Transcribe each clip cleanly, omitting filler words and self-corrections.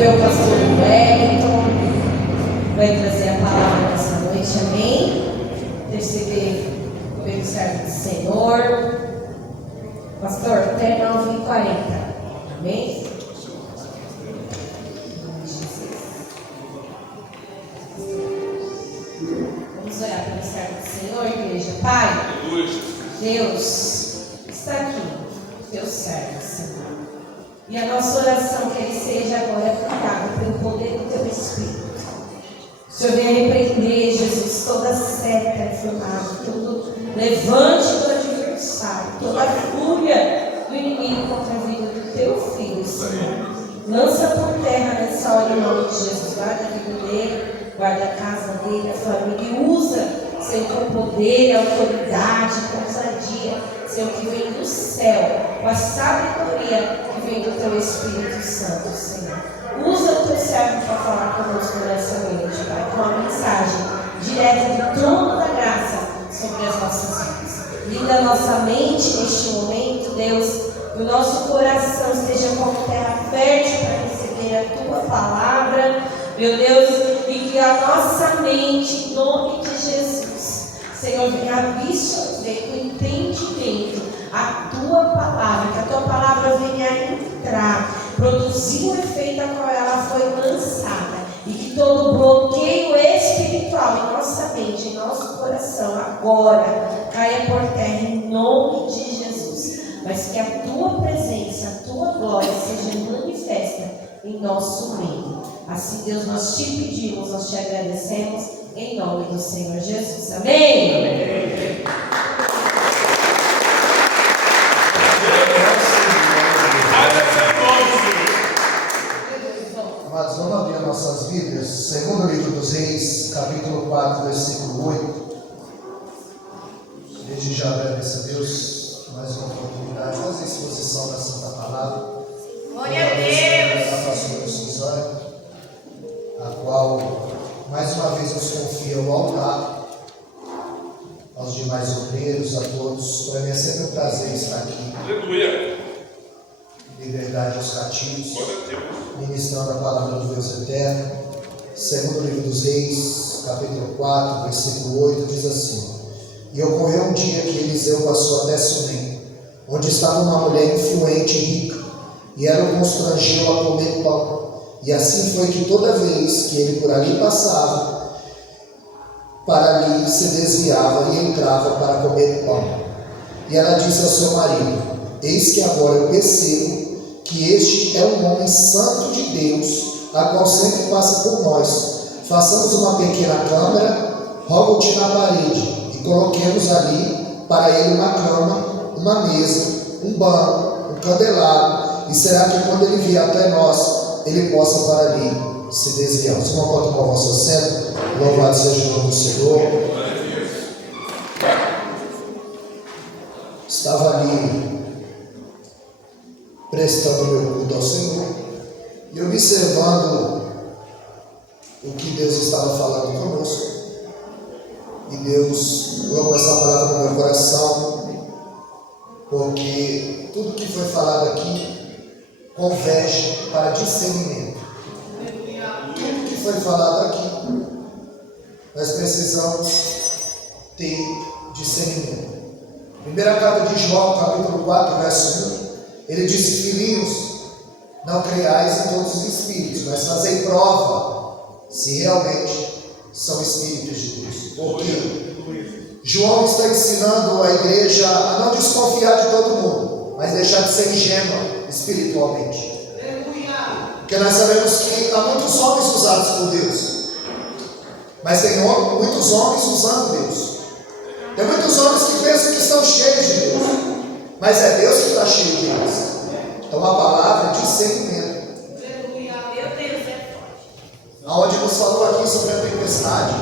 receber o pastor Wellington, vai trazer a palavra nessa noite, amém? Receber pelo servo do Senhor, pastor, até 9h40, amém? Vamos orar pelo servo do Senhor, igreja. Pai, Deus está aqui, teu servo, Senhor. E a nossa oração que ele seja agora aplicada pelo poder do teu Espírito. O Senhor venha repreender, Jesus, toda seta inflamada, todo levante do adversário, toda fúria do inimigo contra a vida do teu filho, Senhor. Lança por terra nessa hora em nome de Jesus. Guarda a vida dele, guarda a casa dele, a família, e usa, Senhor, com poder, autoridade, com ousadia, Senhor, que vem do céu, com a sabedoria que vem do teu Espírito Santo, Senhor. Usa o teu servo para falar conosco nessa noite, Pai, com uma mensagem direta do trono da graça sobre as nossas vidas. Linda a nossa mente neste momento, Deus, que o nosso coração esteja como terra fértil para receber a tua palavra, meu Deus, e que a nossa mente, em nome de Jesus, Senhor, venha absorver com entendimento a tua palavra, que a tua palavra venha entrar, produzir o efeito a qual ela foi lançada, e que todo bloqueio espiritual em nossa mente, em nosso coração, agora caia por terra em nome de Jesus, mas que a tua presença, a tua glória seja manifesta em nosso meio. Assim, Deus, nós te pedimos, nós te agradecemos, em nome do Senhor Jesus. Amém? Amém. Amados, vamos abrir as nossas Bíblias. Segundo livro dos Reis, capítulo 4, versículo 8. Desde já agradeço a Deus mais uma oportunidade de fazer exposição da Santa Palavra. Glória a Deus! A pastora Suzana, a qual mais uma vez nos confia o altar, aos demais obreiros, a todos. Para mim é sempre um prazer estar aqui. Aleluia! Liberdade aos cativos, ministrando a palavra do Deus eterno. Segundo livro dos Reis, capítulo 4, versículo 8, diz assim: E ocorreu um dia que Eliseu passou até Sunem, onde estava uma mulher influente e rica, e ela o constrangeu a comer pão. E assim foi que toda vez que ele por ali passava, para ali se desviava e entrava para comer pão. E ela disse ao seu marido: Eis que agora eu percebo que este é um homem santo de Deus, a qual sempre passa por nós. Façamos uma pequena câmara, rogo-te na parede, e coloquemos ali para ele uma cama, uma mesa, um banco, um candelabro, e será que quando ele vier até nós, ele possa para ali se desviar. Você não pode tomar o vosso assento? Louvado seja o nome do Senhor. Estava ali prestando meu culto ao Senhor e observando o que Deus estava falando conosco. E Deus colocou essa palavra no meu coração, porque tudo que foi falado aqui converge para discernimento. Tudo que foi falado aqui, nós precisamos ter discernimento. Primeira carta de João, capítulo 4, verso 1, ele disse: Filhinhos, não creiais em todos os espíritos, mas fazei prova se realmente são espíritos de Deus. Porque João está ensinando a igreja a não desconfiar de todo mundo, mas deixar de ser ingênua espiritualmente. Porque nós sabemos que há muitos homens usados por Deus, mas tem muitos homens usando Deus. Tem muitos homens que pensam que estão cheios de Deus, mas é Deus que está cheio deles. Então a palavra é discernimento. Aonde nos falou aqui sobre a tempestade,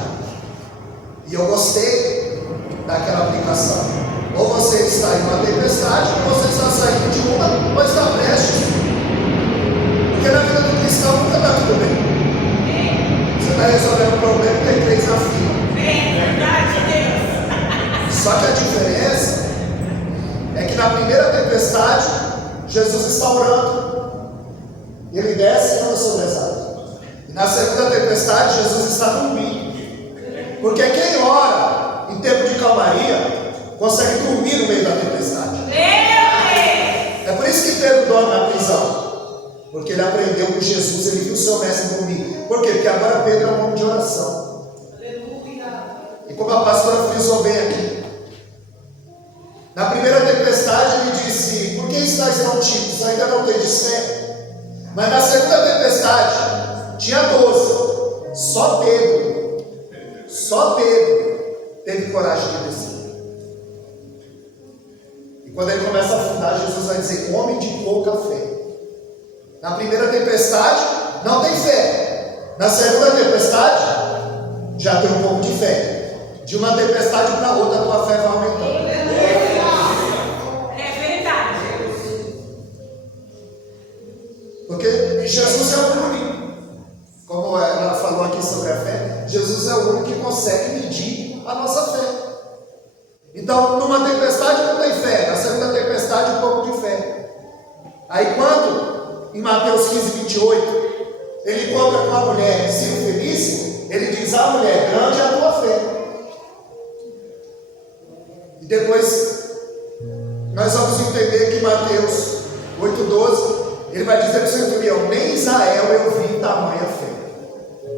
e eu gostei daquela aplicação. Ou você está em uma tempestade, ou você está saindo de uma, ou está prestes. Porque na vida do cristão nunca está tudo bem. Você está resolvendo um problema e tem 3 na fila. Só que a diferença é que na primeira tempestade, Jesus está orando. Ele desce e anda sobre as águas. Na segunda tempestade, Jesus está dormindo. Porque quem ora em tempo de calmaria consegue dormir no meio da tempestade. É por isso que Pedro dorme na prisão. Porque ele aprendeu com Jesus, ele viu o seu mestre dormir. Por quê? Porque agora Pedro é um homem de oração. E como a pastora frisou bem aqui, na primeira tempestade ele disse: por que estáis tão tímidos? Ainda não tendes fé? Mas na segunda tempestade tinha 12. Só Pedro teve coragem de descer. E quando ele começa a afundar, Jesus vai dizer: homem de pouca fé. Na primeira tempestade não tem fé. Na segunda tempestade já tem um pouco de fé. De uma tempestade para outra a tua fé vai aumentando. É verdade. Porque Jesus é o único, como ela falou aqui sobre a fé, Jesus é o único que consegue medir a nossa fé. Então, numa tempestade não tem fé, na segunda tempestade um pouco de fé. Aí quando, em Mateus 15, 28, ele encontra com a mulher circunfelice, ele diz: a mulher, grande é a tua fé. E depois nós vamos entender que Mateus 8,12, ele vai dizer para o centurião: nem Israel eu vi tamanha fé.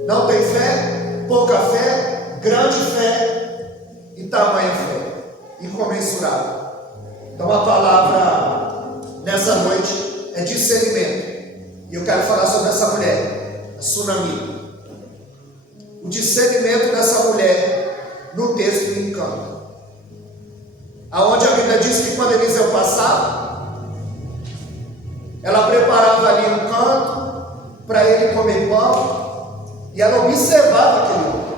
Não tem fé, pouca fé, grande fé e tamanha fé, incomensurável. Então a palavra nessa noite é discernimento. E eu quero falar sobre essa mulher, a Sunami. O discernimento dessa mulher no texto me encanta. Aonde a Bíblia diz que quando Eliseu passava, ela preparava ali um canto para ele comer pão, e ela observava aquele homem.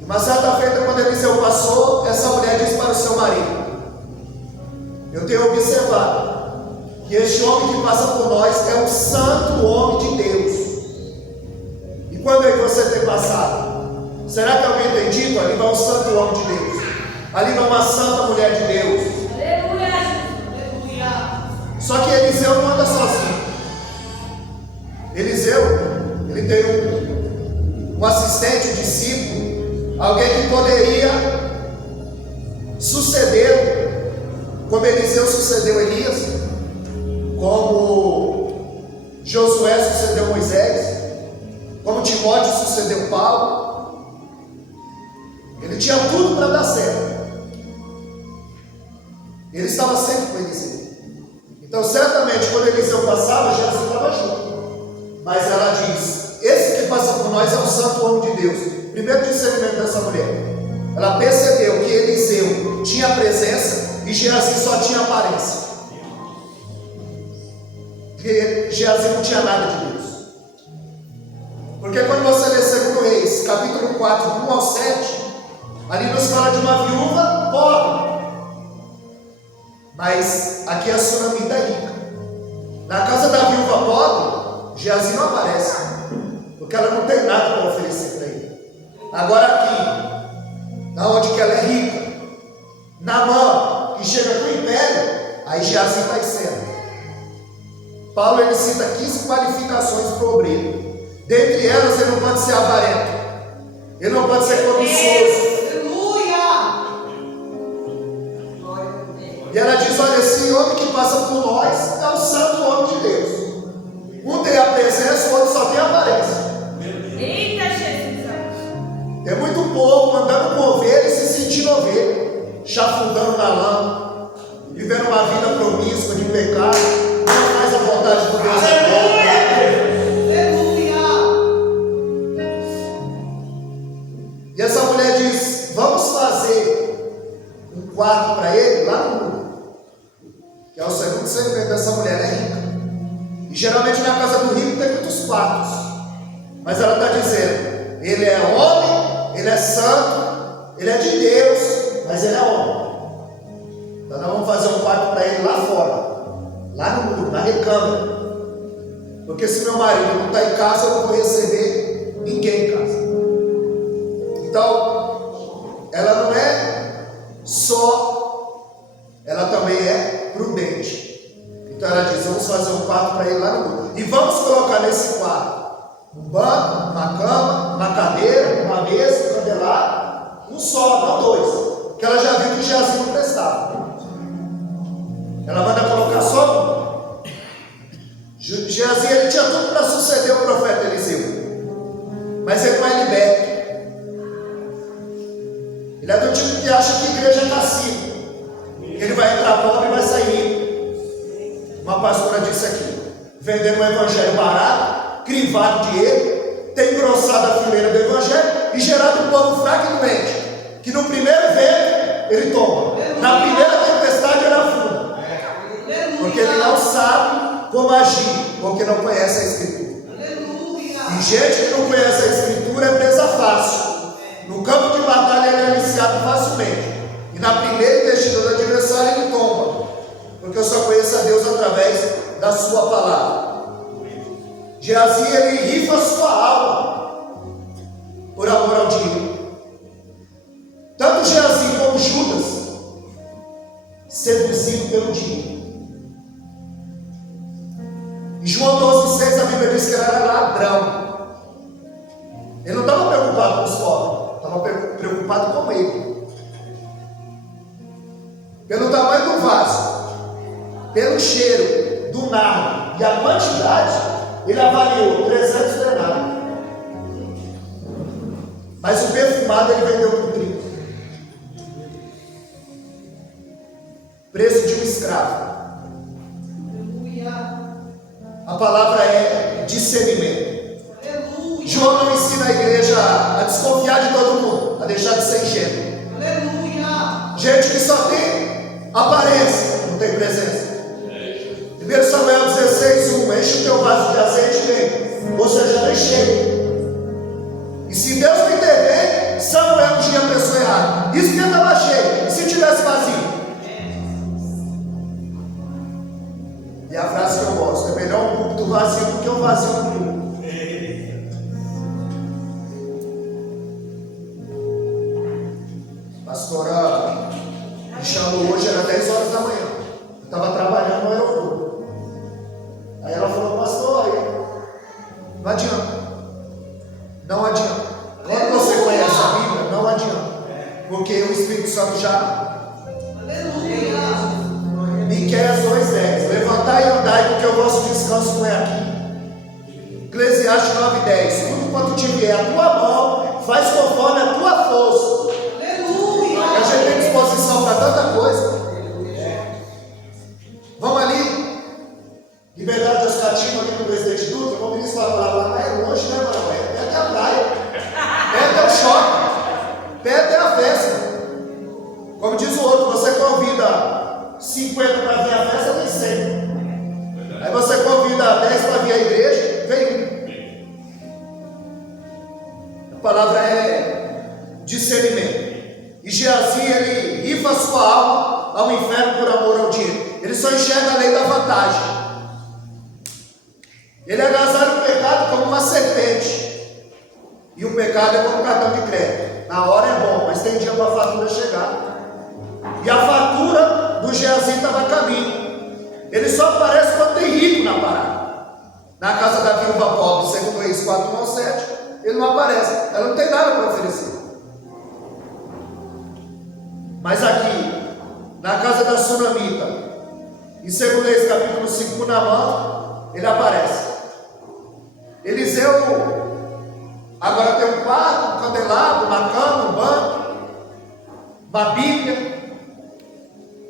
E uma certa feita, quando Eliseu passou, essa mulher disse para o seu marido: eu tenho observado que este homem que passa por nós é um santo homem de Deus. E quando é que você tem passado? Será que alguém tem dito: ali vai um santo homem de Deus, ali vai uma santa mulher de Deus? Aleluia. Aleluia. Só que Eliseu não anda sozinho. Eliseu, ele tem um assistente, um discípulo, alguém que poderia suceder, como Eliseu sucedeu Elias, como Josué sucedeu Moisés, como Timóteo sucedeu Paulo. Ele tinha tudo para dar certo. Ele estava sempre com Eliseu. Então certamente quando Eliseu passava, Jesus estava junto. Mas ela diz: esse que passa por nós é o santo homem de Deus. Primeiro discernimento dessa mulher, ela percebeu que Eliseu tinha presença e Geazi só tinha aparência. Porque Geazi não tinha nada de Deus. Porque quando você lê 2 Reis, capítulo 4, 1 ao 7, ali nos fala de uma viúva pobre. Mas aqui a Sunamita é rica. Na casa da viúva pobre, Geazi não aparece, porque ela não tem nada para oferecer para ele. Agora aqui, na onde que ela é rica, Naamã, que chega com o império, aí Geazi está em cena. Paulo ele cita 15 qualificações para o obreiro. Dentre elas, ele não pode ser avarento, ele não pode ser cobiçoso. E ela diz: olha, esse homem que passa por nós é o santo homem de Deus. Um tem a presença, o outro só tem a aparência. Eita, Jesus. É muito pouco andando com ovelha e se sentindo ovelha, chafurdando na lama, vivendo uma vida promíscua de pecado, não faz a vontade do Deus. E essa mulher diz: vamos fazer um quarto para ele lá no muro. Que é o segundo segmento dessa mulher, ela é rica. E geralmente na casa do rico tem muitos quartos. Mas ela está dizendo: ele é homem, ele é santo, ele é de Deus, mas ele é homem. Então nós vamos fazer um quarto para ele lá fora, lá no muro, na recâmara. Porque se meu marido não está em casa, eu não vou receber ninguém em casa. Então, ela não é só, ela também é prudente. Então ela diz: vamos fazer um quarto para ele lá no muro. E vamos colocar nesse quarto um banco, uma cama, uma cadeira, uma mesa, um candelabro, um só, não dois, porque ela já viu que o Geazi não prestava. Ela manda colocar só um. Geazi, ele tinha tudo para suceder o profeta Eliseu, mas ele não é liberto. Ele é do tipo que acha que a igreja é cassino. Ele vai entrar pobre e vai sair. Uma pastora disse aqui: vendendo um evangelho barato, crivado dinheiro, tem engrossado a fileira do evangelho e gerado um povo fraco e doente, que no primeiro vento ele toma, na primeira tempestade ele afunda, porque ele não sabe como agir, porque não conhece a Escritura. E gente que não conhece a Escritura é presa fácil. No campo de batalha ele é aliciado facilmente, e na primeira investida do adversário ele tomba, porque eu só conheço a Deus através da sua palavra. Geazi, ele rifa sua alma por amor ao dinheiro. Tanto Geazi como Judas, seduzido pelo dinheiro. Em João 12,6 a Bíblia diz que ele era ladrão. Ele não estava preocupado com os pobres, estava preocupado com ele. Pelo tamanho do vaso, pelo cheiro do nardo e a quantidade, ele avaliou 300 denários. Mas o perfumado ele vendeu por 30. Preço de um escravo. A palavra é discernimento. João não ensina a igreja a desconfiar de todo mundo, a deixar de ser ingênuo. Gente que só tem aparência, não tem presença. 1 Samuel 16:1, enche o teu vaso de azeite bem, ou seja, já cheio. E se Deus não intervém, Samuel ungia a pessoa errada. Isso que estava cheio, e se tivesse vazio? E a frase que eu gosto: é melhor um púlpito vazio do que um vazio no púlpito. Pastora me chamou hoje, era 10 horas da manhã. Eu estava trabalhando no aeroporto. Aí ela falou: pastor, não adianta. Não adianta. Quando você conhece a Bíblia, não adianta. Porque o Espírito Santo já. Miqueias 2:10. Levantai e andai, porque o vosso descanso não é aqui. Eclesiastes 9:10. Tudo quanto te vier a tua mão, faz conforme a tua força. A gente tem disposição para tanta coisa. Vamos ali, Liberdade das Cativas, aqui no Presidente Dutra. Vamos ministrar a palavra lá. É longe, né, mano? É perto da praia, perto é o shopping, perto é a festa. Como diz o outro, você convida 50 para vir à festa, tem 100. Aí você convida 10 para vir à igreja, vem 1. A palavra é discernimento. E Geazi, ele rifa sua alma ao inferno por amor ao dinheiro. Ele só enxerga a lei da vantagem. Ele agasalha o pecado como uma serpente. E o pecado é como um cartão de crédito. Na hora é bom, mas tem dia para a fatura chegar. E a fatura do Geazi estava a caminho. Ele só aparece quando tem rico na parada. Na casa da viúva pobre, segundo Reis 4:1-7, ele não aparece. Ela não tem nada para oferecer. Mas aqui, na casa da Sunamita, em 2 Reis capítulo 5, Naamã, ele aparece. Eliseu agora tem um quarto, um candelabro, uma cama, um banco, uma Bíblia.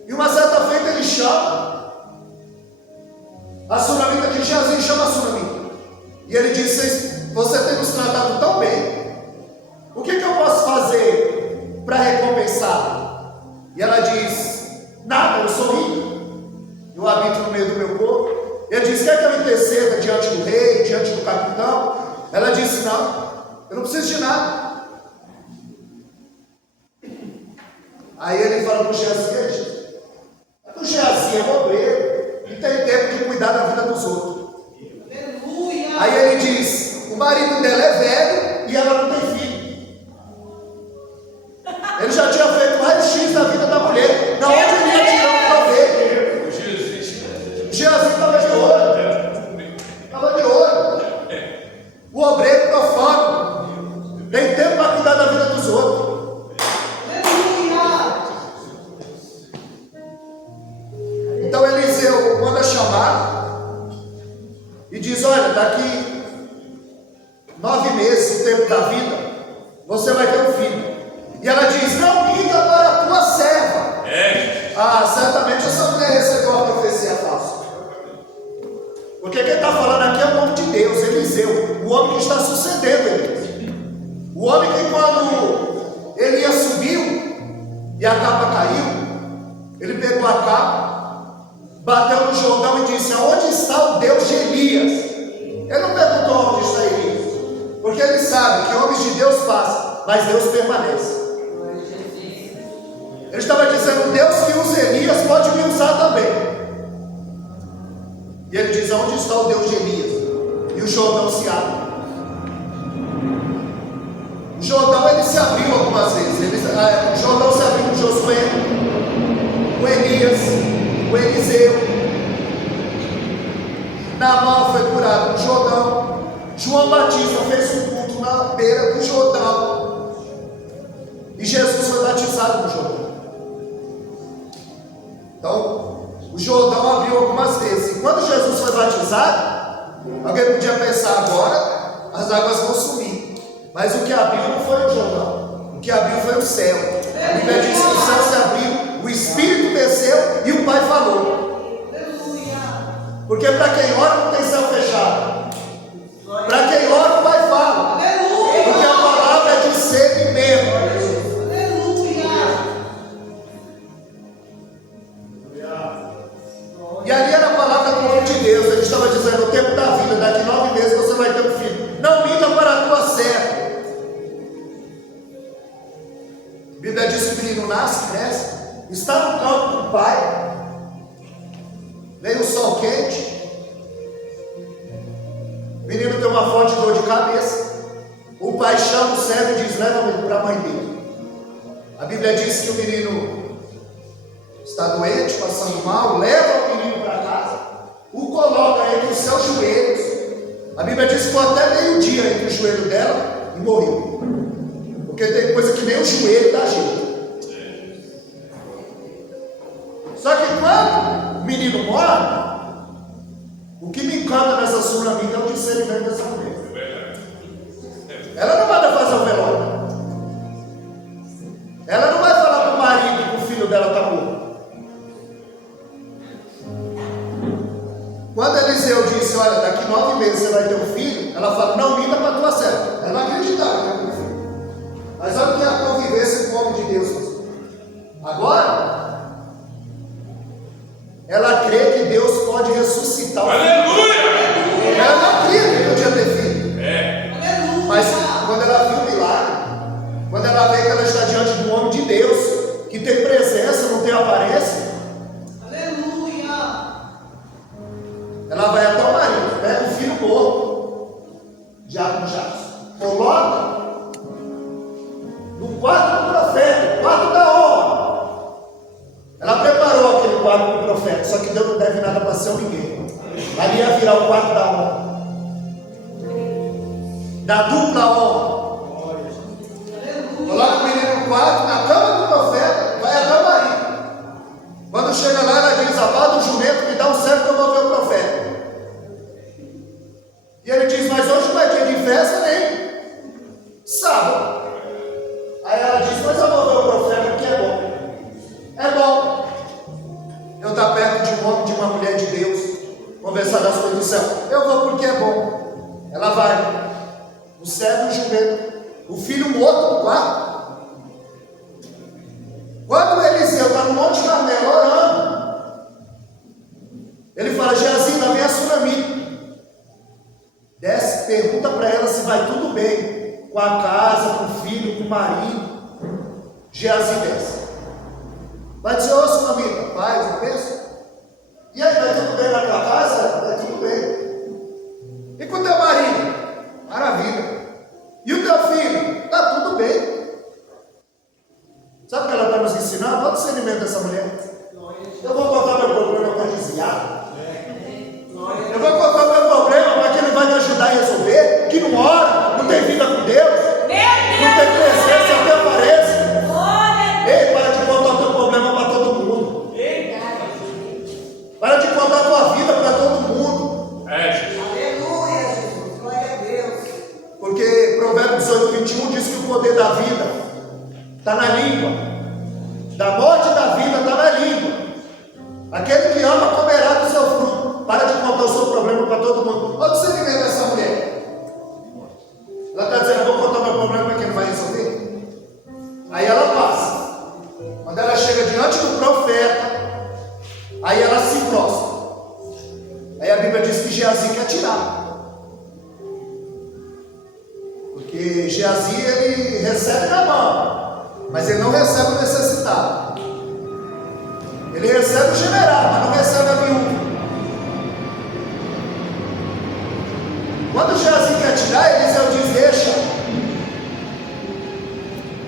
E uma certa feita ele chama a Sunamita, que Geazi chama a Sunamita. E ele diz: você tem nos tratado tão bem, o que eu posso fazer para recompensar? E ela diz: nada, eu sou rico, eu habito no meio do meu povo. Ele diz: quer que eu interceda diante do rei, diante do capitão? Ela disse: não, eu não preciso de nada. Aí ele fala para o Geazi: o Geazi é obreiro e tem tempo de cuidar da vida dos outros. Aí ele diz: o marido dela é velho e ela não tem filho. Ele já tinha feito raio-x da vida da mulher. Da onde ele ia tirar o proveito? Geazi estava de olho. Estava de e diz: olha, daqui 9 meses, o tempo da vida, você vai ter um filho. E ela diz: não minta para a tua serva. Certamente essa mulher recebeu a profecia falsa. Porque quem está falando aqui é o homem de Deus, Eliseu, o homem que está sucedendo Elias. O homem que, quando Elias subiu e a capa caiu, ele pegou a capa, bateu no Jordão e disse: aonde está o Deus de Elias? Ele não perguntou onde está Elias, porque ele sabe que homens de Deus passam, mas Deus permanece. Ele estava dizendo: Deus que usa Elias pode me usar também. E ele diz: onde está o Deus de Elias? E o Jordão se abre. O Jordão ele se abriu algumas vezes. O Jordão se abriu com Josué, com Elias, com Eliseu. Naamã foi curado no Jordão. João Batista fez um culto na beira do Jordão. E Jesus foi batizado no Jordão. Então, o Jordão abriu algumas vezes. E quando Jesus foi batizado, alguém podia pensar: agora as águas vão sumir. Mas o que abriu não foi o Jordão. O que abriu foi o céu. A Bíblia diz que o céu se abriu, o Espírito desceu e o Pai falou. Porque para quem ora não tem céu fechado. Para quem ora o Pai fala. Porque a palavra é discernimento. E ali era a palavra do homem de Deus. Ele estava dizendo: o tempo da vida, daqui 9 meses você vai ter um filho. Não minta para a tua serva. A Bíblia diz que o menino nasce, cresce, está no campo com o pai. Veio o sol quente. O menino tem uma forte dor de cabeça. O pai chama o servo e diz: leva-me para a mãe dele. A Bíblia diz que o menino está doente, passando mal, leva o menino para casa, o coloca entre os seus joelhos. A Bíblia diz que foi até meio-dia entre o joelho dela e morreu. Porque tem coisa que nem o joelho dá jeito. Só que quando o menino morre, o que me encanta nessa sunamita é o discernimento dessa mulher. Ela não manda fazer o velório. Ela não vai falar para o marido que o filho dela está morto. Quando Eliseu disse: olha, daqui 9 meses você vai ter um filho, ela fala: não minta para a tua serva. Ela não acreditava que ia ter um filho. Mas olha o que é a convivência com o homem de Deus. Agora, ela crê que Deus pode ressuscitar o filho. Aleluia! Ela não cria que podia ter filho. Mas quando ela viu o milagre, quando ela vê que ela está diante de um homem de Deus, que tem presença, não tem aparência, ela vai até o marido, pega o filho morto, diabo Jackson, coloca no quarto do profeta, no quarto da honra. Ela preparou aquele quarto do profeta, só que Deus não deve nada para ser ninguém. Ali ia virar o quarto da honra, da dupla honra. Coloca o menino no quarto, na cama do profeta, vai até o marido. Quando chega lá, ela diz: abada o jumento, me dá um servo que eu vou ver o profeta. E ele diz: mas hoje não é dia de festa, nem sábado. Aí ela diz: mas eu vou ver o profeta porque é bom. É bom eu estar perto de um homem, de uma mulher de Deus, conversar das coisas do céu. Eu vou porque é bom. Ela vai. O servo e o jumento. O filho morto no quarto. Quando Eliseu está no Monte Carmelo orando, ele fala: Geazina, vem a sunamita. Desce, pergunta para ela se vai tudo bem com a casa, com o filho, com o marido. Geazi desce. Vai dizer: ô sunamita, paz, não pensa? E aí, vai tudo bem na tua casa? Vai tudo bem. E com o teu marido? Maravilha. E o teu filho? Está tudo bem. Sabe o que ela está nos ensinando? Olha o discernimento dessa mulher. Eu vou contar meu problema para desviar. Eu vou contar meu problema para que ele vai me ajudar a resolver. Que não ora, não tem vida com Deus, não tem presença, até aparece. Ei, para de contar o teu problema para todo mundo. Para de contar a tua vida para todo mundo. 18:21 diz que o poder da vida está na língua, da morte e da vida está na língua. Aquele que ama comerá do seu fruto. Para de contar o seu problema para todo mundo. Olha o sentimento dessa mulher. Ela está dizendo: eu vou contar meu problema para quem não vai resolver. Aí ela passa. Quando ela chega diante do profeta, aí ela se prostra. Aí a Bíblia diz que Geazi quer tirar. Porque Geazi, ele recebe na mão, mas ele não recebe o necessitado. Ele recebe o general, mas não recebe a viúva. Quando Geazi quer tirar, Eliseu diz: deixa,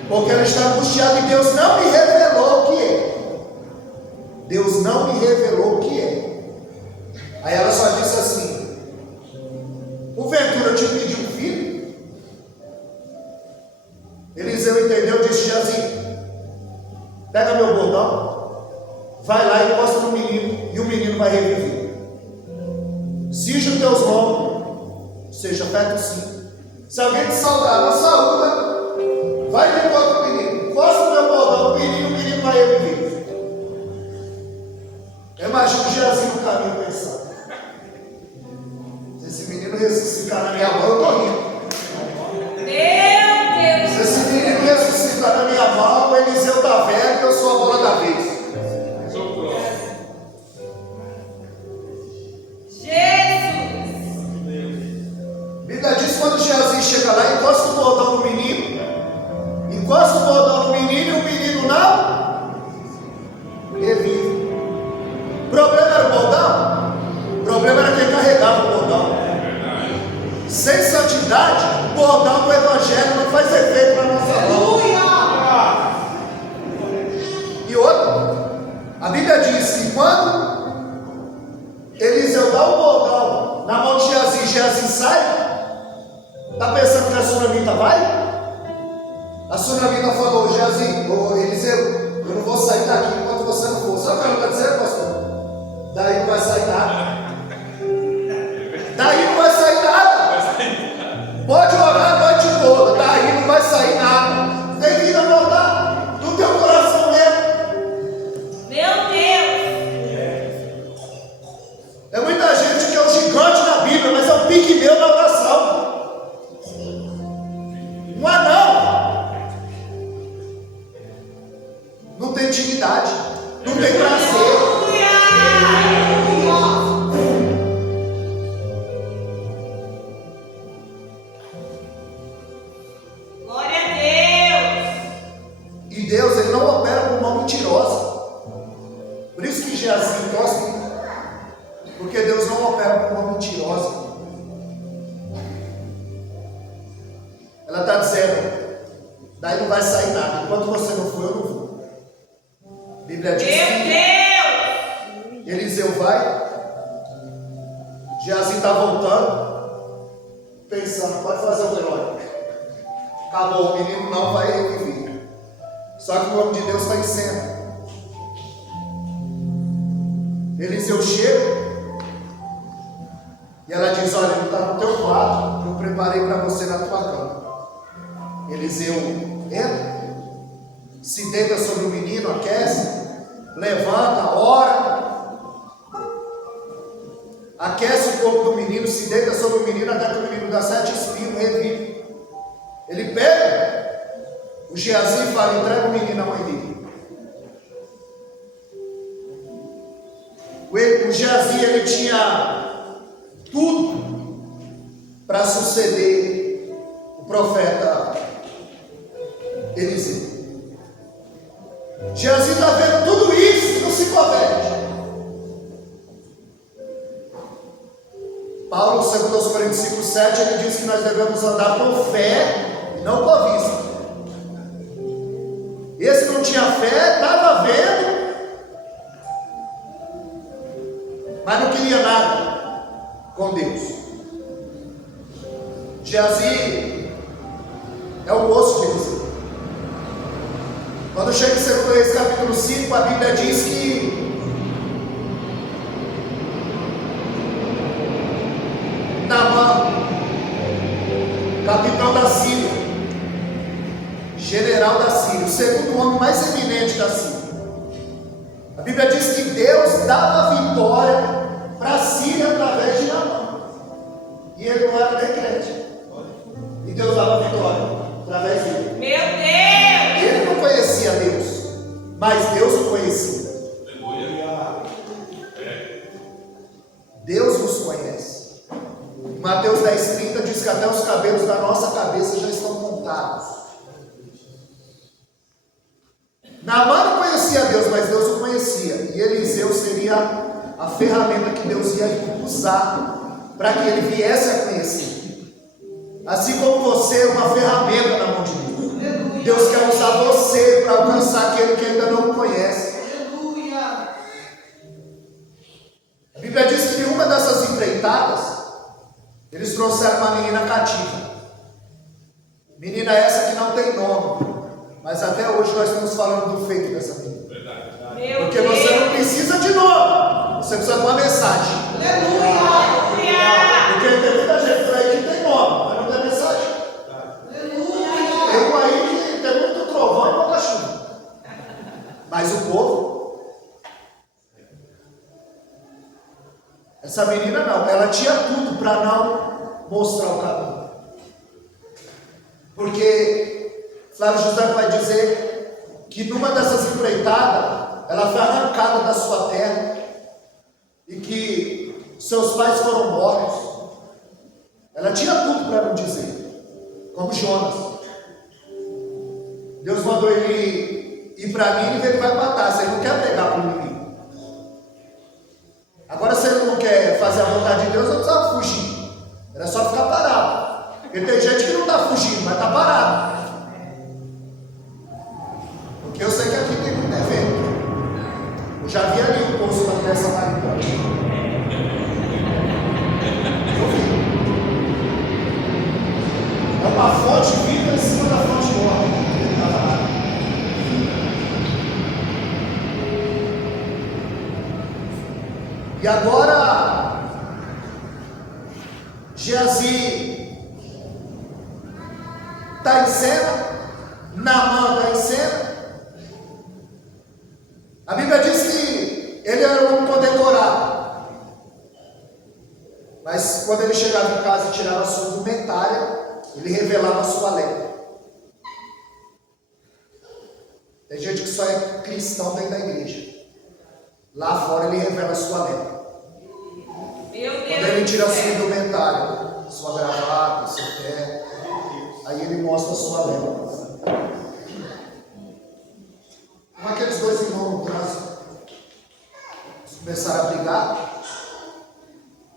porque ela está angustiada e Deus não me revelou o que é. Deus não me revelou o que é. Aí ela só disse assim: porventura eu te pedi um filho? Eliseu entendeu e disse: Geazi, pega meu bordão, vai lá e encosta no menino, e o menino vai reviver. Cinge os teus lombos, seja perto sim. Se alguém te saudar, não saúda, vai de encontro do menino, encosta no meu bordão, o menino vai reviver. Imagina o Geazi no caminho pensando: se esse menino ressuscitar na minha mão, eu estou rindo. Meu Deus! Se esse menino ressuscitar na minha mão, o Eliseu está velho e eu sou a bola da vez. Jesus! A Bíblia diz: quando Geazi chega lá, encosta o bordão no menino, encosta o bordão no menino e o menino não revive. O problema era o bordão? O problema era quem carregava o bordão. Sem santidade, o bordão do Evangelho não faz efeito na nossa vida. E outra, a Bíblia diz que quando Eliseu dá o bordão na mão de Geazi, Geazi sai. Está pensando que a sunamita vai? A sunamita falou: Geazi, ô Eliseu, eu não vou sair daqui enquanto você não for. Sabe o que ela está dizendo, pastor? Daí não vai sair nada. Daí não vai sair nada. Pode orar a noite toda, daí não vai sair nada. Tem que ir anotar do teu coração mesmo. Meu Deus! É muita gente que é um gigante na Bíblia, mas é um pigmeu na oração. Um anão. Não tem dignidade, não tem prazer. Glória a Deus! E Deus, ele não opera com mão mentirosa. Por isso que Geazi encosta, porque Deus não opera com mão mentirosa. Ela está dizendo: daí não vai sair nada. Enquanto você não for, eu não vou. A Bíblia diz que Eliseu vai. Geazi está voltando, pensando: pode fazer o velório. Acabou, o menino não vai reviver. Só que o homem de Deus está em cena. Eliseu chega e ela diz: olha, ele está no teu quarto, eu preparei para você na tua cama. Eliseu entra, se deita sobre o menino, aquece, levanta, ora, aquece o corpo do menino, se deita sobre o menino até que o menino dá 7 espinhos, revive. Ele pega o Geazi e fala: entrega o menino à mãe dele. O Geazi, ele tinha tudo para suceder o profeta Eliseu. Geazi está vendo tudo isso e não se converte. Paulo, 2 Coríntios 5:7, ele diz que nós devemos andar por fé e não por vista. Esse não tinha fé, estava vendo, mas não queria nada com Deus. Geazi é o moço de Eliseu. Quando chega em 2 Reis capítulo 5, a Bíblia diz que Naamã, capitão da Síria, general da Síria, o segundo homem mais eminente da Síria. A Bíblia diz que Deus dava vitória para a Síria através de Naamã. E ele não era nem crente. E Deus dava vitória através dele. Meu Deus! Ele não conhecia Deus, mas Deus o conhecia. Deus nos conhece. Mateus 10:30 diz que até os cabelos da nossa cabeça já estão contados. Naamã não conhecia Deus, mas Deus o conhecia. E Eliseu seria a ferramenta que Deus ia usar para que ele viesse a conhecer. Assim como você é uma ferramenta na mão de Deus. Deus quer usar você para alcançar aquele que ainda não o conhece. A Bíblia diz que em uma dessas empreitadas, eles trouxeram uma menina cativa. Menina essa que não tem nome. Mas até hoje nós estamos falando do feito dessa menina. Porque você não precisa de nome. Você precisa de uma mensagem. Porque tem muita gente por aí que tem nome, mas não tem mensagem. Tem um aí que tem muito trovão e pouca chuva. Mas o povo, essa menina não, ela tinha tudo para não mostrar o caminho. Porque Flávio José vai dizer que numa dessas empreitadas, ela foi arrancada da sua terra e que seus pais foram mortos. Ela tinha tudo para não dizer, como Jonas. Deus mandou ele ir para Nínive e ele vai matar. Se ele não quer pregar para o inimigo. Agora, se ele não quer fazer a vontade de Deus, não precisava fugir. Era só ficar parado. Porque tem gente que não está fugindo, mas está parado. Porque eu sei que aqui tem muito evento. Eu já vi ali o poço da peça maritana. Eu vi. É uma fonte viva em cima da fonte morta. E agora, Geazi está em cena, Naamã está em cena. A Bíblia diz que ele era um condecorado. Mas quando ele chegava em casa e tirava a sua indumentária, ele revelava a sua lepra. Tem gente que só é cristão dentro da igreja. Lá fora ele revela a sua lepra. Quando ele tira a sua indumentária, sua gravata, seu terno, aí ele mostra a sua lepra. Como aqueles dois irmãos no trânsito começaram a brigar,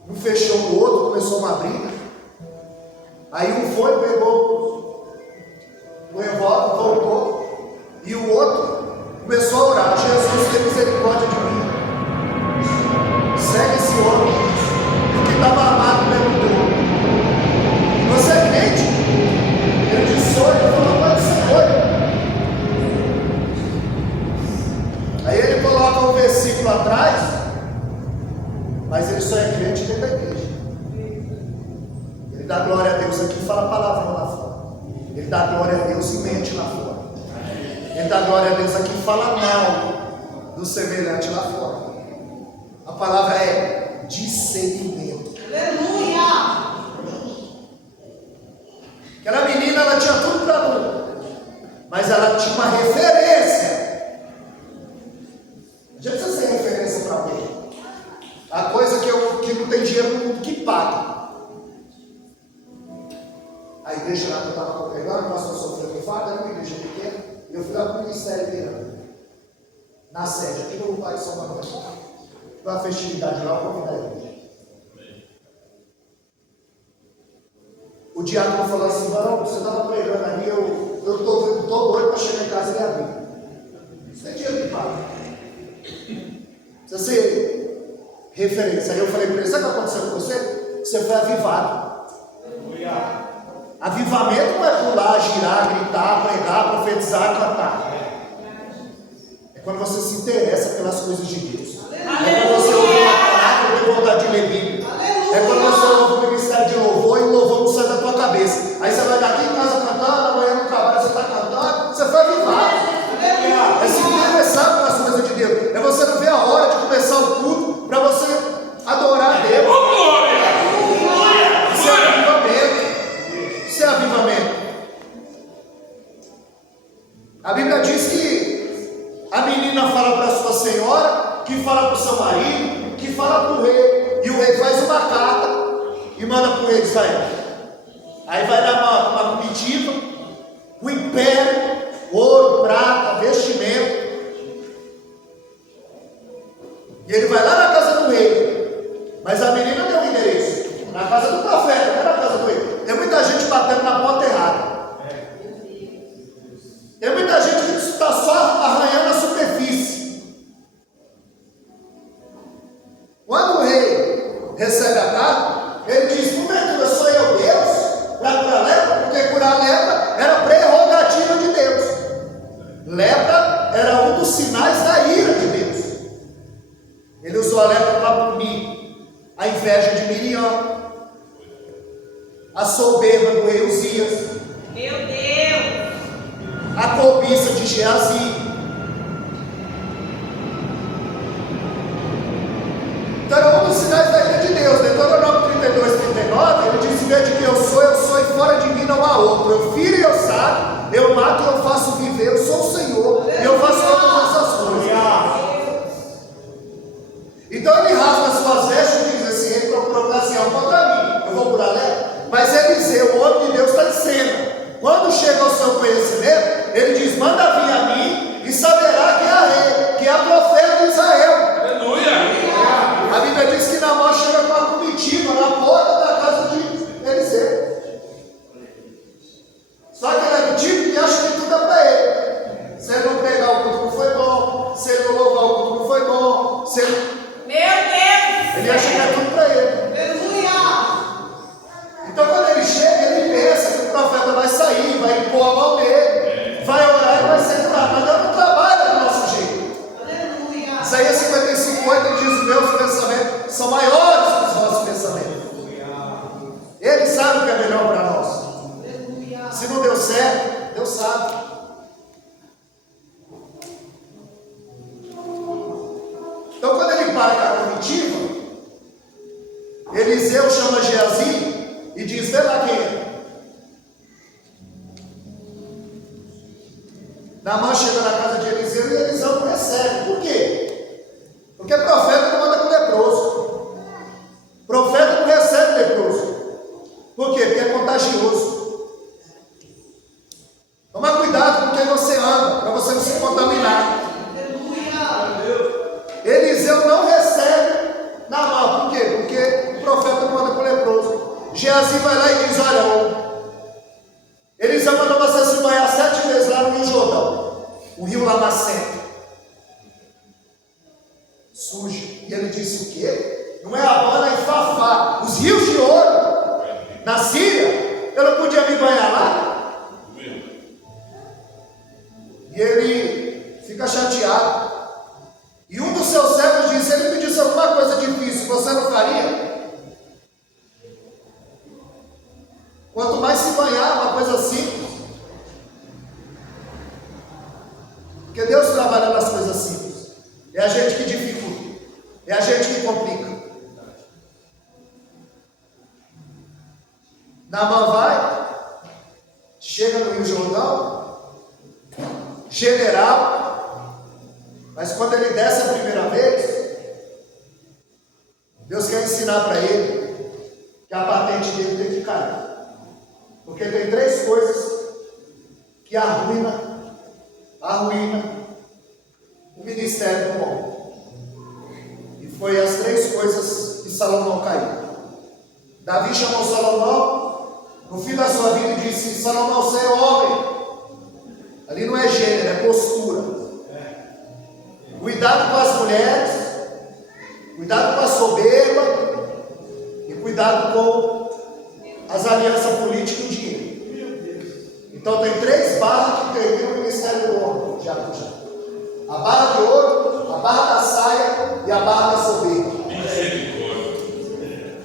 um fechou o outro, começou uma briga. Aí um foi, pegou o revólver, voltou, e o outro começou a orar: Jesus, tem misericórdia de mim, segue esse homem. E o que estava amado perguntou: você é crente? Ele disse: sou. Ele falou: pode ser doido. Aí ele coloca um versículo atrás, mas ele só é crente dentro da igreja. Ele dá glória a Deus aqui e fala palavrão lá fora. Ele dá glória a Deus e mente lá fora. Ele dá glória a Deus aqui e fala mal do semelhante lá fora. A palavra é discernimento. Aleluia! Aquela menina, ela tinha tudo para não, mas ela tinha uma referência. A gente precisa ser referência para alguém. A coisa que não tem dinheiro no mundo que paga. A igreja lá que eu estava congregando, nós sofremos infarto, era uma igreja pequena, e eu fui lá para o ministério dele, na sede, aqui no Pai de São Manuel. Para a festividade lá, eu convidei a igreja. O diácono falou assim: não, você estava pregando ali, eu estou doido para chegar em casa e abrir. Isso tem dinheiro que paga. Precisa ser referência. Aí eu falei para ele: sabe o que aconteceu com você? Você foi avivado. Avivamento não é pular, girar, gritar, pregar, profetizar, cantar. É quando você se interessa pelas coisas de Deus. É quando você ouve uma palavra e tem vontade de ler Bíblia. É quando você ouve o ministério de louvor e o louvor não sai da tua cabeça. Aí você vai daqui em casa cantando, amanhã no trabalho você está cantando, você foi do rei de Israel. Aí vai dar uma comitiva, o império, ouro, prata, vestimento. E ele vai lá na casa do rei. Mas a menina deu o endereço. Na casa do profeta, não é na casa do rei. Tem muita gente batendo na porta errada. Tem muita gente que está só arranhando a superfície. Quando o rei recebe a carta, ele diz: porventura sou eu Deus para curar lepra? Porque curar lepra era prerrogativa de Deus. Lepra era um dos sinais da ira de Deus. Ele usou a lepra para punir a inveja de Miriam, a soberba do rei Uzias, Meu Deus. a cobiça de Geazi. Então era um dos sinais da ira de Deus. Deuteronômio 32, 39, ele diz: vede que eu sou e fora de mim não há outro. Eu firo e eu saro, eu mato e eu faço viver. Eu sou o Senhor e eu faço todas essas coisas. Então ele rasga as suas vestes e diz assim: ele procurou ocasião contra mim, eu vou curar lepra. Mas Eliseu, o homem de Deus, está em cena. Quando chega ao seu conhecimento, ele diz: manda vir a mim e saberá que é a rei, que é a profeta de Israel. Aleluia! A Bíblia diz que Naamã chega com uma comitiva na porta da casa de Eliseu. Só que ele é do tipo que acha que tudo é para ele. Se ele não pegar o culto, não foi bom. Se ele não louvar o culto, não foi bom. Se ele... Meu Deus. ele acha que é tudo para ele. Aleluia. Então quando ele chega, ele pensa que o profeta vai sair, vai impor a mão nele, vai orar e vai ser curado. Mas Deus não trabalha do nosso jeito. Aleluia. Isaías 55:8, ele diz: os meus pensamentos são maiores que os vossos pensamentos. Ele sabe o que é melhor para nós. Aleluia. Se não deu certo, Deus sabe. Então quando ele para com a comitiva, Eliseu chama Geazi e diz: vê lá quem é. Naamã chega na casa de Eliseu e Eliseu não recebe. Por quê? Porque profeta não anda com leproso. Profeta não recebe leproso. Por quê? Porque é contagioso. Toma cuidado com quem você anda, para você não se contaminar. Eliseu não recebe Naamã. Por quê? Porque o profeta não anda com leproso. Geazi vai lá e diz: olha, Eliseu mandou você se banhar 7 vezes lá no Rio Jordão, o rio Lamacento, sujo. E ele disse: o quê? Não é Abana e Fafá, os rios de ouro na Síria, eu não podia me banhar lá? E ele fica chateado. E um dos seus servos disse: se ele pedisse alguma coisa difícil, você não faria? Quanto mais se banhar, uma coisa simples. Porque Deus trabalha nas coisas simples. É a gente que dificulta. É a gente que complica. Naamã vai, chega no Rio Jordão, general, mas quando ele desce a primeira vez, Deus quer ensinar para ele que a patente dele tem que cair. Porque tem 3 coisas que arruina o ministério do homem. E foi as 3 coisas que Salomão caiu. Davi chamou Salomão no fim da sua vida e disse: Salomão, você é homem. Ali não é gênero, é postura. Cuidado com as mulheres, cuidado com a soberba e cuidado com as alianças políticas e dinheiro. Então tem 3 barras que terminam o ministério do homem. Já. A barra de ouro, a barra da saia e a barra da soberba.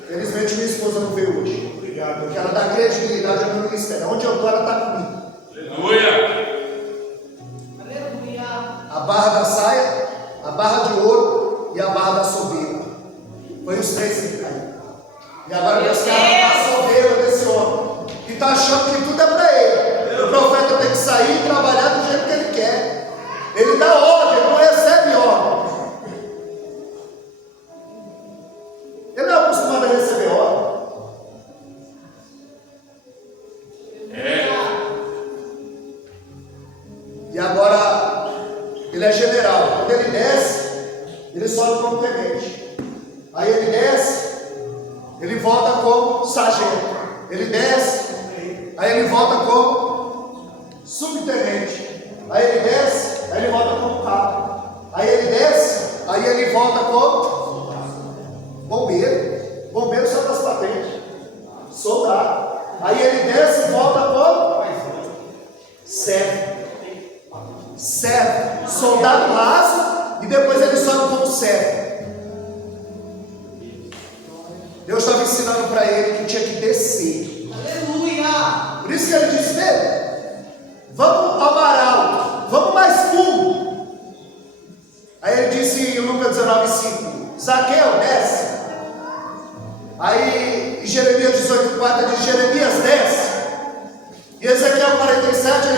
Felizmente minha esposa não veio hoje. Obrigado. Porque ela dá credibilidade ao meu ministério. Onde eu estou, ela está comigo. Aleluia. A barra da saia, a barra de ouro e a barra da soberba. Foi os 3 que caíram. E agora Deus quer arrancar a soberba desse homem, que está achando que tudo é para ele. O profeta tem que sair e trabalhar do jeito que ele quer. Ele dá ordem, ele não recebe ordem. Ele não é acostumado a receber ordem. ele é general. Quando ele desce, ele sobe como tenente. Aí ele desce, ele volta como sargento. Ele desce, aí ele volta como subtenente. Aí ele desce, aí ele volta como cabo. Aí ele desce, aí ele volta como bombeiro. Bombeiro só das patentes. Soldado. Aí ele desce e volta como servo. Servo. Soldado raso e depois ele sobe como servo. Deus estava ensinando para ele que tinha que descer. Aleluia. Por isso que ele disse: Pedro, vamos ao varal, vamos mais fundo. Aí ele disse em Lucas 19:5, Zaqueu, desce. Aí em Jeremias 18:4 ele diz: Jeremias, desce. E Ezequiel 47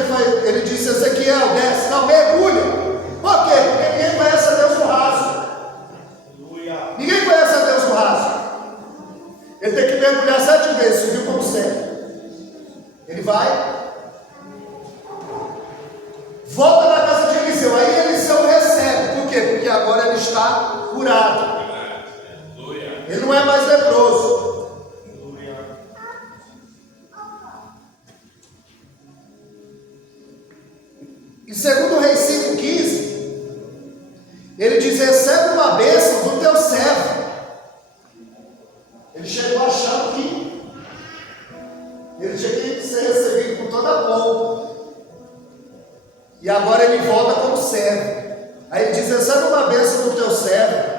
ele disse: Ezequiel, desce. Não, mergulha. Por quê? Porque ninguém conhece a Deus no raso. Ninguém conhece a Deus no raso. Ele tem que mergulhar 7 vezes, subiu como servo. Ele vai, volta na casa de Eliseu. Aí Eliseu recebe. Por quê? Porque agora ele está curado. Ele não é mais leproso. Em 2 Reis 5,15, ele diz: recebe uma bênção do teu servo. Ele chegou achando que ele tinha que ser recebido com toda a pompa. E agora ele volta como servo. Aí ele diz: recebe uma bênção do teu servo.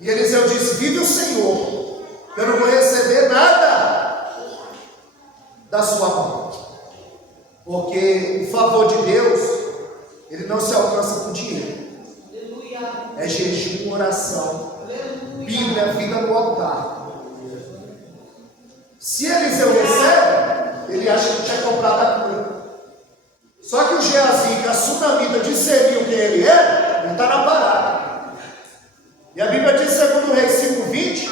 E Eliseu disse: vive o Senhor, eu não vou receber nada da sua mão. Porque o favor de Deus, ele não se alcança com dinheiro. Aleluia. É jejum, oração, Aleluia. Bíblia, vida no altar. Se Eliseu recebe, ele acha que tinha comprado a cura. Só que o Geazi, que a sunamita discerniu quem ele era, ele está na parada. E a Bíblia diz em 2 Reis 5,20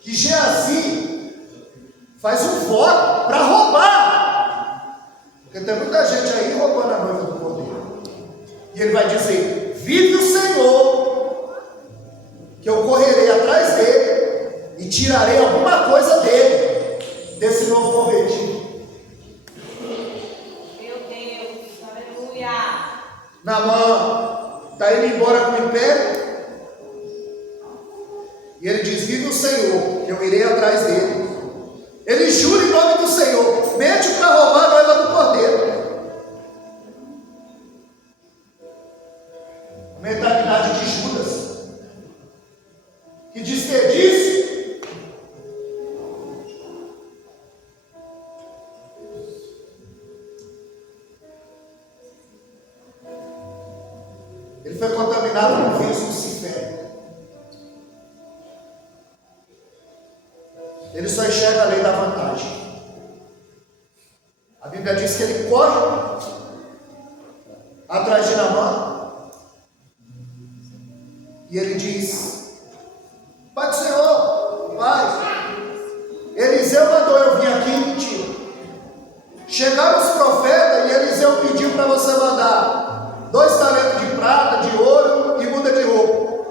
que Geazi faz um voto para roubar. Porque tem muita gente aí roubando a noiva do cordeiro. E ele vai dizer: vive o Senhor, que eu correrei atrás dele e tirarei alguma coisa dele, desse novo convertido. Meu Deus. Aleluia. Naamã está indo embora com o império. E ele diz: vive o Senhor, que eu irei atrás dele. Ele jura em nome do Senhor, mente para roubar a noiva do cordeiro. A mentalidade de Judas, que desperdiça. Ele foi contaminado com o vírus Lucifério. Ele só enxerga a lei da vantagem. A Bíblia diz que ele corre atrás de Naamã e ele diz: Pai do Senhor, Pai, Eliseu mandou eu vir aqui e mentira. Chegaram os profetas e Eliseu pediu para você mandar 2 talentos de prata, de ouro e muda de roupa.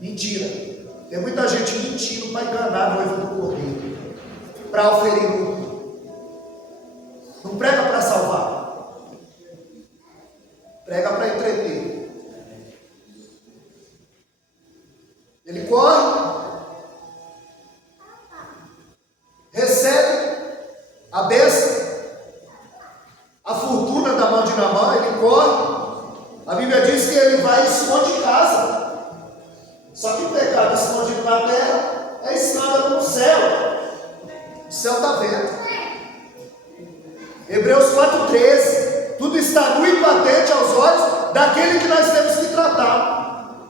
Mentira. Tem muita gente mentindo para enganar a noiva do cordeiro, para oferir lucro. Não prega para salvar, prega para entreter. Ele corre, recebe a bênção, a fortuna da mão de Naamã. Ele corre. A Bíblia diz que ele vai e esconde em casa. Só que o pecado escondido na terra é escândalo no céu. O céu está vendo. Hebreus 4,13. Tudo está nu e patente aos olhos daquele que nós temos que tratar.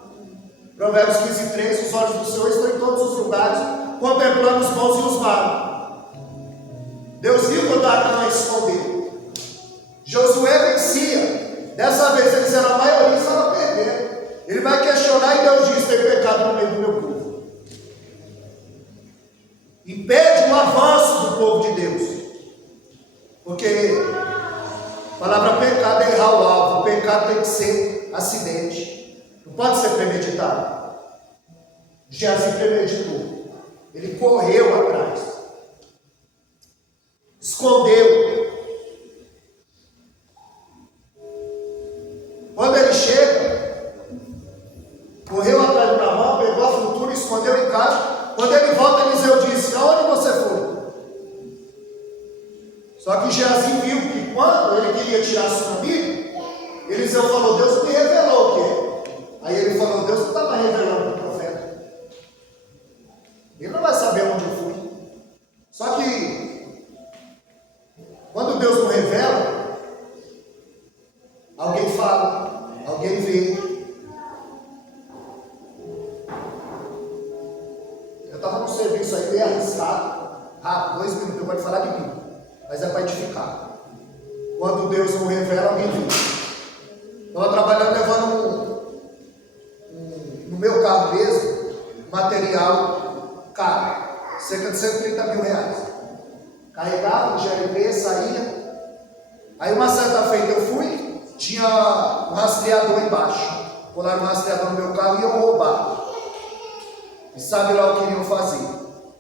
Provérbios 15,3. Os olhos do Senhor estão em todos os lugares, contemplando os bons e os maus. Deus viu quando Acã escondeu. Josué vencia. Dessa vez eles eram a maioria e estavam perdendo. Ele vai questionar e Deus diz: tem pecado no meio do meu povo. Impede o avanço do povo de Deus. A palavra pecado é errar o alvo. O pecado tem que ser acidente. Não pode ser premeditado. Geazi premeditou. Ele correu atrás. Escondeu. Quando ele chega, correu atrás de Naamã, pegou a frutura, escondeu em casa. Quando ele volta, Eliseu disse: aonde você foi? Só que Geazi viu que quando ele queria tirar seu amigo, Eliseu falou: Deus me revelou o que é. Aí ele falou: Deus não estava revelando para o profeta. Ele não vai saber onde eu fui. Só que quando Deus não revela, alguém fala, alguém vê. Eu estava num serviço aí bem arriscado. 2 minutos, eu vou te falar de mim. Mas é para edificar. Quando Deus não revela, alguém vê. Estava trabalhando levando no meu carro mesmo, material caro, cerca de 130 mil reais. Carregava no GLP, saía. Aí uma certa feita eu fui, tinha um rastreador embaixo. Colaram um rastreador no meu carro e iam roubar. E sabe lá o que iriam fazer?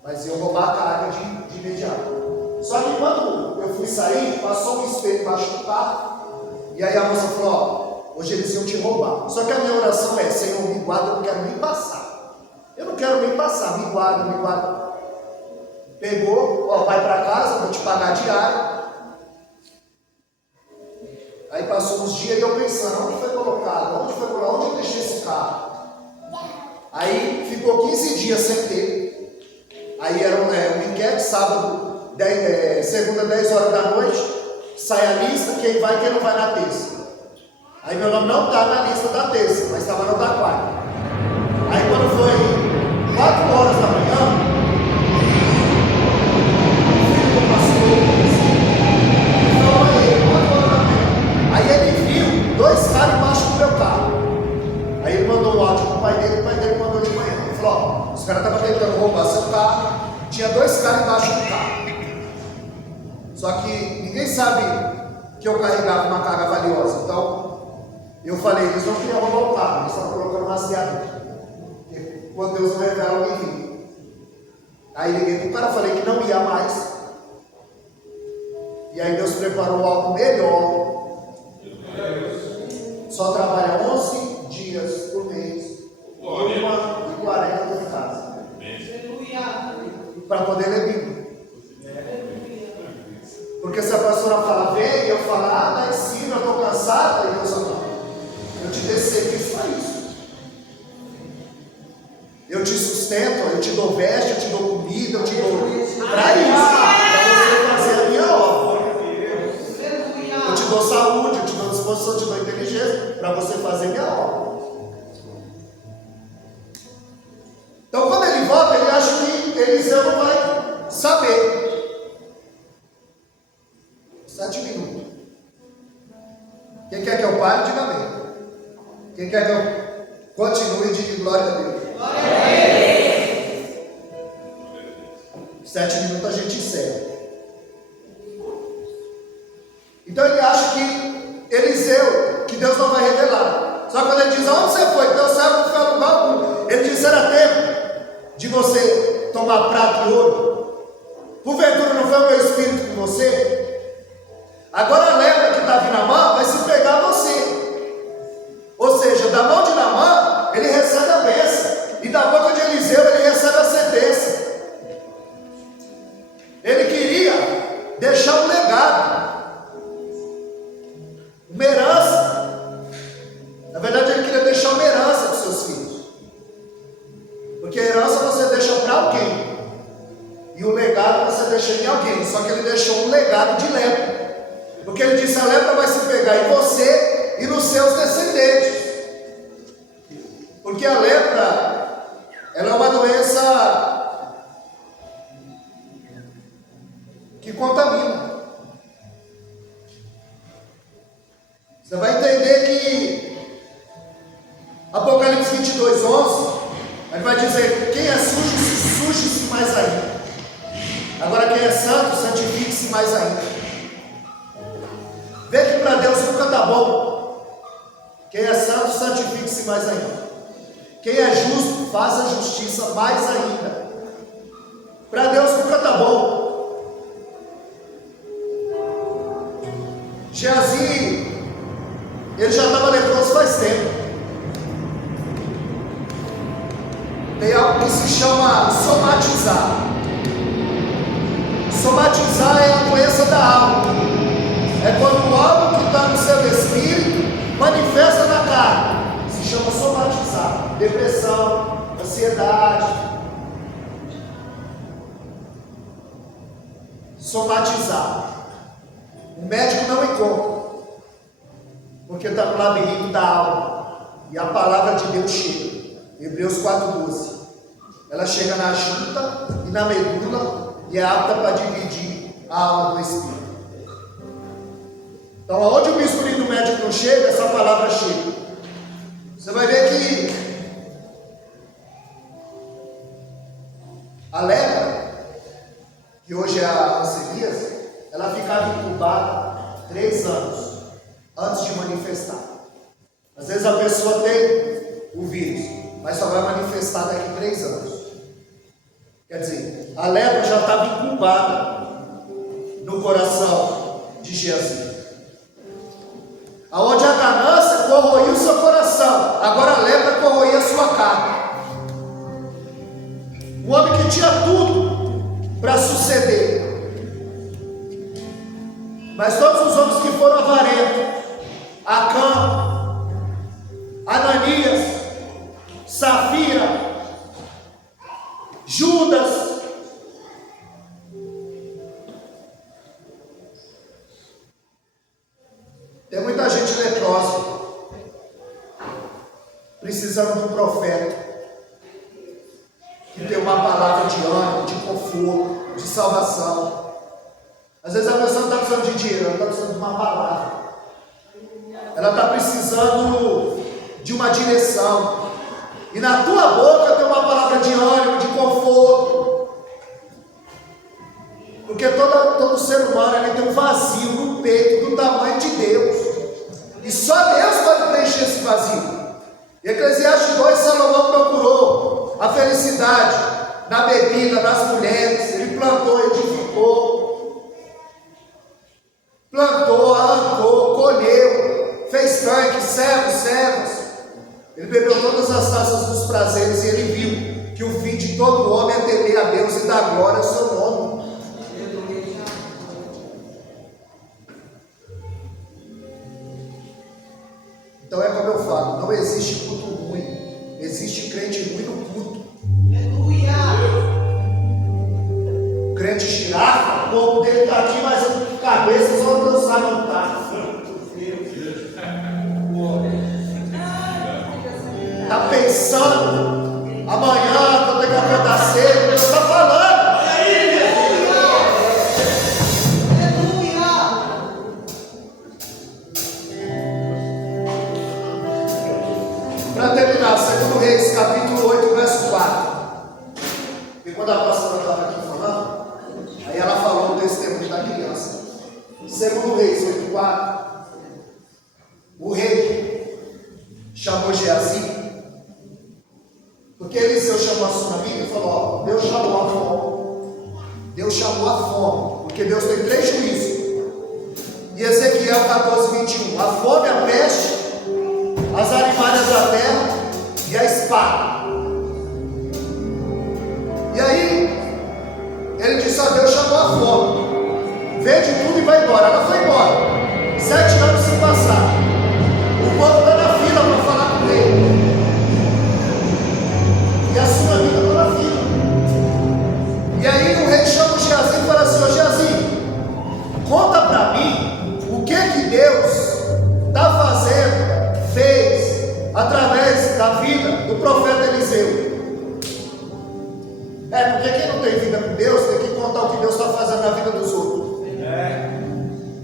Mas iam roubar a carga de imediato. Só que quando eu fui sair, passou um espelho embaixo do carro. E aí a moça falou: ó, hoje eles iam te roubar. Só que a minha oração é: Senhor, me guarda, eu não quero nem passar. Eu não quero nem passar, me guarda, me guarda. Pegou, ó, vai para casa, vou te pagar a diária. Aí passou uns dias e eu pensando: onde foi colocado? Onde foi colocado? Onde eu deixei esse carro? Aí ficou 15 dias sem ter. Aí era um enquete, sábado, segunda, 10 horas da noite, sai a lista, quem vai e quem não vai na terça. Aí meu nome não está na lista da terça, mas estava na da quarta. Aí quando foi 4 horas da manhã, o filho do pastor falou a ele, 4 horas da manhã. Aí ele viu 2 caras embaixo do meu carro. Aí ele mandou um áudio pro pai dele, o pai dele mandou de manhã. Ele falou: ó, os caras estavam tentando roubar seu carro, tinha 2 caras embaixo do carro. Só que ninguém sabe que eu carregava uma carga valiosa. Então, eu falei: eles não queriam roubar o carro, eles estavam colocando um rastreador. Quando Deus não revela, alguém viu. Aí liguei para o cara, falei que não ia mais. E aí Deus preparou algo melhor. Só trabalha 11 dias por mês, 1,40 por casa, para poder ler Bíblia. Porque se a pastora fala: vem, eu falo: ah, lá ensina, eu estou cansada. E Deus fala: eu te dei serviço para isso. Eu te sustento, eu te dou veste, eu te dou comida, eu te dou para isso, para você fazer a minha obra. Eu te dou saúde, eu te dou disposição, eu te dou inteligência para você fazer a minha obra. Então quando ele volta, ele acha que Eliseu não vai saber. 7 minutos. Quem quer que eu pare, diga amém. Quem quer que eu continue, diga glória a Deus. Glória a Deus. 7 minutos a gente encerra. Então ele acha que Eliseu, que Deus não vai revelar. Só que quando ele diz: aonde você foi? Teu servo não foi a lugar algum. Ele disse: era tempo de você tomar prata e ouro. Porventura não foi o meu espírito com você? Agora a lepra que estava em Naamã vai se pegar a você. Ou seja, da mão de Naamã ele recebe a bênção, e da boca de Eliseu ele recebe a sentença. Ele queria deixar um legado, uma herança. Na verdade ele queria deixar uma herança para os seus filhos, porque a herança você deixa para alguém, e o legado você deixa em alguém. Só que ele deixou um legado de lepra. Porque ele disse: a lepra vai se pegar em você e nos seus descendentes. Porque a lepra, ela é uma doença que contamina. Você vai entender que Apocalipse 22:11, ele vai dizer: quem é sujo, suje-se mais ainda. Agora quem é santo, santifique-se mais ainda. Vê que para está bom. Quem é santo, santifique-se mais ainda. Quem é justo, faça justiça mais ainda. Para Deus nunca está bom. Geazi, ele já estava leproso faz tempo. Tem algo que se chama somatizar. Somatizar é a doença da alma. É quando algo que está no seu espírito manifesta na carne. Se chama somatizar. Depressão, ansiedade. Somatizar. O médico não encontra, porque está no labirinto da alma. E a palavra de Deus chega. Hebreus 4,12. Ela chega na junta e na medula e é apta para dividir a alma do espírito. Então, aonde o bisturi do médico não chega, essa palavra chega. Você vai ver que a lepra, que hoje é a hanseníase, ela ficava incubada 3 anos antes de manifestar. Às vezes a pessoa tem o vírus, mas só vai manifestar daqui a 3 anos. Quer dizer, a lepra já estava incubada no coração de Geazi. Aonde a ganância corroía o seu coração, agora a lepra corroía a sua carne. Um homem que tinha tudo para suceder, mas todos os homens que foram avarentos, Acã, Ananias, Safira, Judas, tem muita gente leprosa, precisando de um profeta, que tem uma palavra de ânimo, de conforto, de salvação. Às vezes a pessoa não está precisando de dinheiro, ela está precisando de uma palavra. Ela está precisando de uma direção. E na tua boca tem uma palavra de ânimo, de conforto. Porque todo ser humano ele tem um vazio no peito do tamanho de Deus. E só Deus pode preencher esse vazio. Em Eclesiastes 2, Salomão procurou a felicidade na bebida, nas mulheres. Ele plantou, edificou. Plantou, arrancou, colheu. Fez tanques, servos. Ele bebeu todas as taças dos prazeres e ele viu que o fim de todo homem é temer a Deus e dar glória ao seu nome. Então é como eu falo, não existe culto ruim, existe crente ruim no culto. Aleluia! O crente girafa, o corpo dele está aqui, mas a cabeça só Deus sabe onde está. Está pensando, amanhã vou ter que acordar cedo, Deus está falando. Para terminar, 2 Reis, capítulo 8, verso 4. E quando a pastora estava aqui falando, aí ela falou o testemunho da criança. 2 Reis 8, 4. O rei chamou Geazi, porque Eliseu chamou a sunamita e falou: ó, Deus chamou a fome. Deus chamou a fome, porque Deus tem 3 juízos. E Ezequiel 14, 21. A fome, a peste, as animalhas da terra e a espada. E aí, ele disse: ó, Deus chamou a fome. Vende tudo e vai embora. Ela foi embora. 7 anos se passaram. O povo está na fila para falar com ele. E a sua vida está na fila. E aí o rei chama o Geazi e fala assim: ô Geazi, conta para mim o que Deus está fez através da vida do profeta Eliseu. Porque quem não tem vida com Deus tem que contar o que Deus está fazendo na vida dos outros.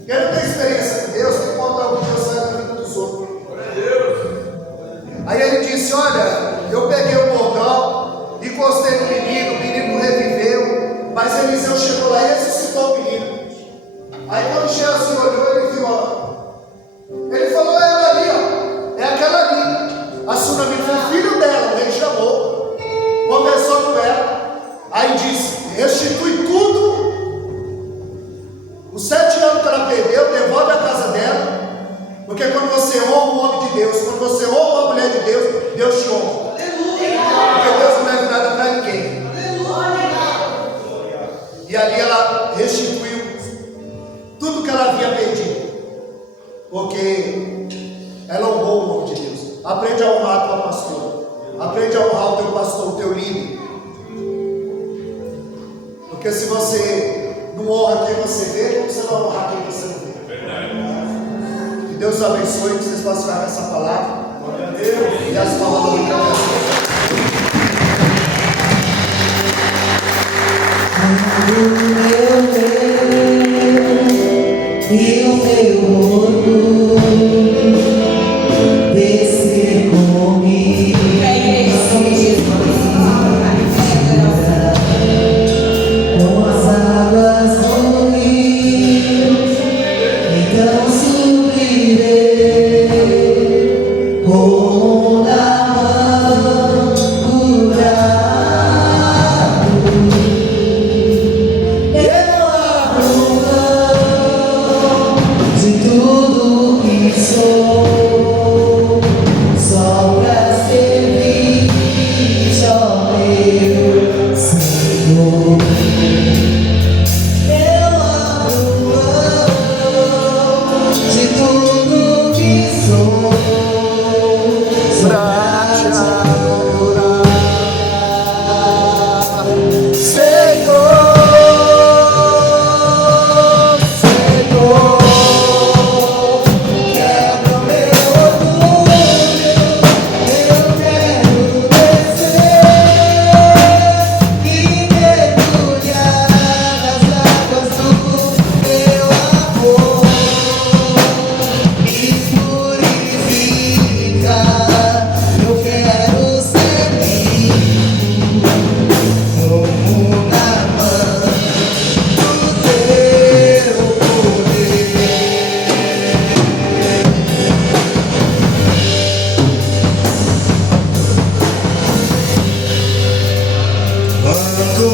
Quem não tem experiência com Deus tem que contar o que Deus faz na vida dos outros. Aí ele disse: olha, eu peguei o bordão, encostei no menino, o menino reviveu, mas Eliseu chegou lá e ressuscitou o menino. Aí quando Geazi olhou, ele viu, ó, ele abençoando ela. Aí disse: restitui tudo. Os 7 anos que ela perdeu, devolve a casa dela. Porque quando você honra o homem de Deus, quando você honra a mulher de Deus, Deus te honra. Porque Deus não deve nada para ninguém. E ali ela restituiu tudo que ela havia perdido. Porque ela honrou o nome de Deus. Aprende a honrar a tua pastora. Aprende a honrar o teu pastor, o teu líder. Porque se você não honra quem você vê, como você vai honrar quem você não vê? Que Deus abençoe, que vocês possam ficar com essa palavra. E as palavras do Deus. E o meu orgulho descer comigo. Com as águas do rio, então subirei com a mão curada. Eu abro mão de tudo que sou, só pra servir, ó meu Senhor. Eu abro mão de tudo que sou, pra te adorar, Senhor. Quebra meu orgulho, eu quero descer e mergulhar nas águas do teu amor, me purifica. Eu quero ser limpo, como na mão do teu poder. Quando